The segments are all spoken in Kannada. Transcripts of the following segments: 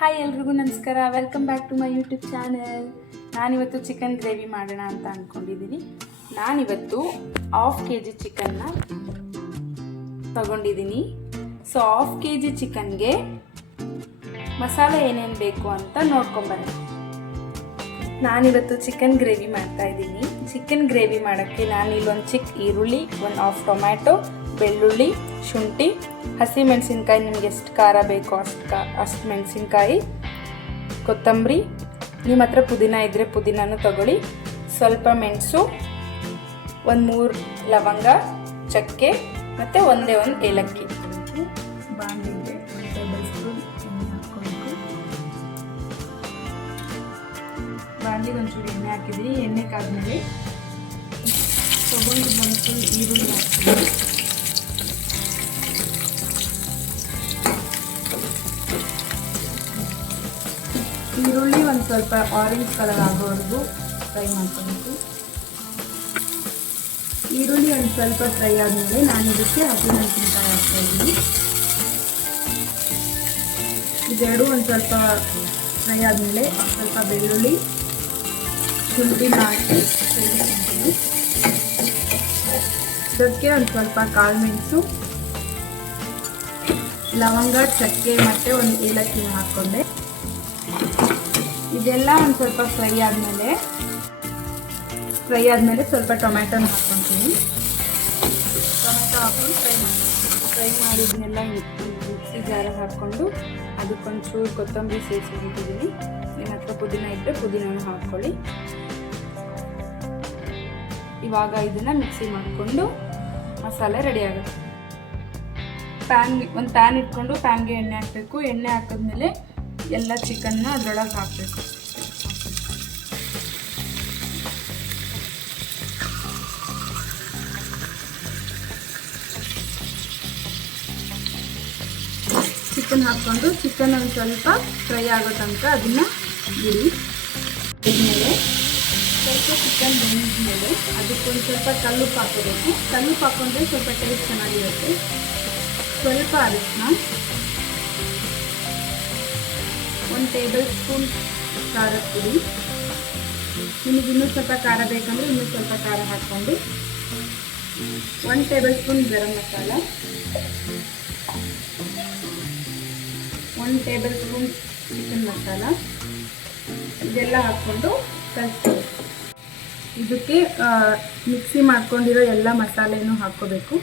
ಹಾಯ್ ಎಲ್ರಿಗೂ ನಮಸ್ಕಾರ, welcome back to my YouTube channel. ನಾನಿವತ್ತು ಚಿಕನ್ ಗ್ರೇವಿ ಮಾಡೋಣ ಅಂತ ಅಂದ್ಕೊಂಡಿದ್ದೀನಿ. ನಾನಿವತ್ತು 1/2 kg ಚಿಕನ್ನ ತಗೊಂಡಿದ್ದೀನಿ. ಸೊ 1/2 kg ಚಿಕನ್ಗೆ ಮಸಾಲೆ ಏನೇನು ಬೇಕು ಅಂತ ನೋಡ್ಕೊಂಬನ್ನಿ. ನಾನಿವತ್ತು ಚಿಕನ್ ಗ್ರೇವಿ ಮಾಡ್ತಾ ಇದ್ದೀನಿ. ಚಿಕನ್ ಗ್ರೇವಿ ಮಾಡೋಕ್ಕೆ ನಾನಿಲ್ಲೊಂದು ಚಿಕ್ಕ ಈರುಳ್ಳಿ, 1/2 ಟೊಮ್ಯಾಟೊ, ಬೆಳ್ಳುಳ್ಳಿ, ಶುಂಠಿ, ಹಸಿ ಮೆಣಸಿನ್ಕಾಯಿ, ನಿಮ್ಗೆ ಎಷ್ಟು ಖಾರ ಬೇಕೋ ಅಷ್ಟು ಮೆಣಸಿನ್ಕಾಯಿ, ಕೊತ್ತಂಬರಿ, ನಿಮ್ಮ ಹತ್ರ ಪುದೀನ ಇದ್ದರೆ ಪುದೀನೂ ತಗೊಳ್ಳಿ, ಸ್ವಲ್ಪ ಮೆಣಸು, 3 ಲವಂಗ, ಚಕ್ಕೆ ಮತ್ತು ಒಂದೇ ಒಂದು ಏಲಕ್ಕಿ. ಬಾಣಲಿಗೆ 1 ಟೇಬಲ್ ಸ್ಪೂನ್ ಎಣ್ಣೆ ಹಾಕ್ಕೊಬೇಕು. ಬಾಣಲಿಗೆ ಒಂಚೂರು ಎಣ್ಣೆ ಹಾಕಿದ್ದೀನಿ. ಎಣ್ಣೆ ಕಾದ್ಮೇಲೆ ತೊಗೊಂಡು ಬಂದು ಈರುಳ್ಳಿ ಹಾಕ್ತೀನಿ. ಈರುಳ್ಳಿ ಒಂದು ಸ್ವಲ್ಪ ಆರೆಂಜ್ ಕಲರ್ ಆಗೋವರೆಗೂ ಫ್ರೈ ಮಾಡ್ಕೊಬೇಕು. ಈರುಳ್ಳಿ ಒಂದು ಸ್ವಲ್ಪ ಫ್ರೈ ಆದಮೇಲೆ ನಾನು ಇದಕ್ಕೆ ಹಸಿಮೆಣಸಿನಕಾಯಿ ಹಾಕ್ತಾಯಿದ್ದೀನಿ. ಇದೆರಡು ಒಂದು ಸ್ವಲ್ಪ ಫ್ರೈ ಆದಮೇಲೆ ಸ್ವಲ್ಪ ಬೆಳ್ಳುಳ್ಳಿ, ಶುಂಠಿನ ಹಾಕಿ ತೆಗೆದುಕೊಳ್ತೀನಿ. ಇದಕ್ಕೆ ಒಂದು ಸ್ವಲ್ಪ ಕಾಳು ಮೆಣಸು, ಲವಂಗ, ಚಕ್ಕೆ ಮತ್ತು ಒಂದು ಏಲಕ್ಕಿನ ಹಾಕ್ಕೊಂಡೆ. ಇದೆಲ್ಲ ಒಂದು ಸ್ವಲ್ಪ ಫ್ರೈ ಆದಮೇಲೆ ಸ್ವಲ್ಪ ಟೊಮ್ಯಾಟೊನ ಹಾಕ್ಕೊತೀನಿ. ಟೊಮ್ಯಾಟೊ ಹಾಕ್ಕೊಂಡು ಫ್ರೈ ಮಾಡಿದ್ನೆಲ್ಲ ಮಿಕ್ಸಿ ಜಾರಿಗೆ ಹಾಕ್ಕೊಂಡು ಅದಕ್ಕೊಂಚೂರು ಕೊತ್ತಂಬರಿ ಸೇರಿಸಿಟ್ಟಿದ್ದೀನಿ. ನಿಮ್ಮ ಹತ್ರ ಪುದೀನ ಇದ್ದರೆ ಪುದೀನೂ ಹಾಕ್ಕೊಳ್ಳಿ. ಇವಾಗ ಇದನ್ನು ಮಿಕ್ಸಿ ಮಾಡಿಕೊಂಡು ಮಸಾಲೆ ರೆಡಿ ಆಗುತ್ತೆ. ಒಂದು ಪ್ಯಾನ್ ಇಟ್ಕೊಂಡು ಪ್ಯಾನ್ಗೆ ಎಣ್ಣೆ ಹಾಕಬೇಕು. ಎಣ್ಣೆ ಹಾಕಿದ್ಮೇಲೆ ಎಲ್ಲ ಚಿಕನ್ನ ಅದರೊಳಗೆ ಹಾಕಬೇಕು. ಚಿಕನ್ ಹಾಕ್ಕೊಂಡು ಚಿಕನ್ ಒಂದು ಸ್ವಲ್ಪ ಫ್ರೈ ಆಗೋ ತನಕ ಅದನ್ನು ಬಿಡಿ. ಆದಮೇಲೆ ಸ್ವಲ್ಪ ಚಿಕನ್ ಬೆಂದ್ಮೇಲೆ ಅದಕ್ಕೊಂದು ಸ್ವಲ್ಪ ಕಲ್ಲುಪ್ಪು ಹಾಕೋಬೇಕು. ಕಲ್ಲುಪ್ಪು ಹಾಕ್ಕೊಂಡ್ರೆ ಸ್ವಲ್ಪ ಟೇಸ್ಟ್ ಚೆನ್ನಾಗಿರುತ್ತೆ. ಸ್ವಲ್ಪ ಅರಿಶಿನ, 1 ಟೇಬಲ್ ಸ್ಪೂನ್ ಖಾರದ ಪುಡಿ. ನಿಮಗೆ ಇನ್ನೂ ಸ್ವಲ್ಪ ಖಾರ ಬೇಕಂದರೆ ಇನ್ನೂ ಸ್ವಲ್ಪ ಖಾರ ಹಾಕ್ಕೊಂಡು, 1 tablespoon garam masala, 1 tablespoon chicken masala, ಇದೆಲ್ಲ ಹಾಕ್ಕೊಂಡು ಕಲಿಸ್ಬೇಕು. ಇದಕ್ಕೆ ಮಿಕ್ಸಿ ಮಾಡ್ಕೊಂಡಿರೋ ಎಲ್ಲ ಮಸಾಲೆನೂ ಹಾಕ್ಕೋಬೇಕು.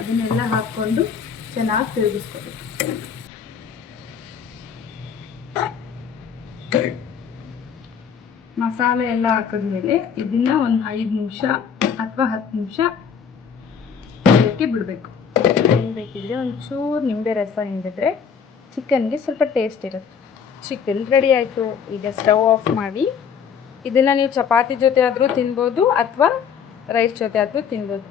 ಅದನ್ನೆಲ್ಲ ಹಾಕ್ಕೊಂಡು ಚೆನ್ನಾಗಿ ತಿರುಗಿಸ್ಕೋಬೇಕು. ಮಸಾಲೆ ಎಲ್ಲ ಹಾಕಿದ್ಮೇಲೆ ಇದನ್ನ ಒಂದು 5 ನಿಮಿಷ ಅಥವಾ 10 ನಿಮಿಷ ಇದಕ್ಕೆ ಬಿಡಬೇಕು. ಬೇಕಿದ್ರೆ ಒಂಚೂರು ನಿಂಬೆ ರಸ ಹಿಂಡಿದ್ರೆ ಚಿಕನ್ಗೆ ಸ್ವಲ್ಪ ಟೇಸ್ಟ್ ಇರುತ್ತೆ. ಚಿಕನ್ ರೆಡಿ ಆಯಿತು. ಈಗ ಸ್ಟವ್ ಆಫ್ ಮಾಡಿ ಇದನ್ನು ನೀವು ಚಪಾತಿ ಜೊತೆ ಆದರೂ ತಿನ್ಬೋದು ಅಥವಾ ರೈಸ್ ಜೊತೆ ಆದರೂ ತಿನ್ಬೋದು.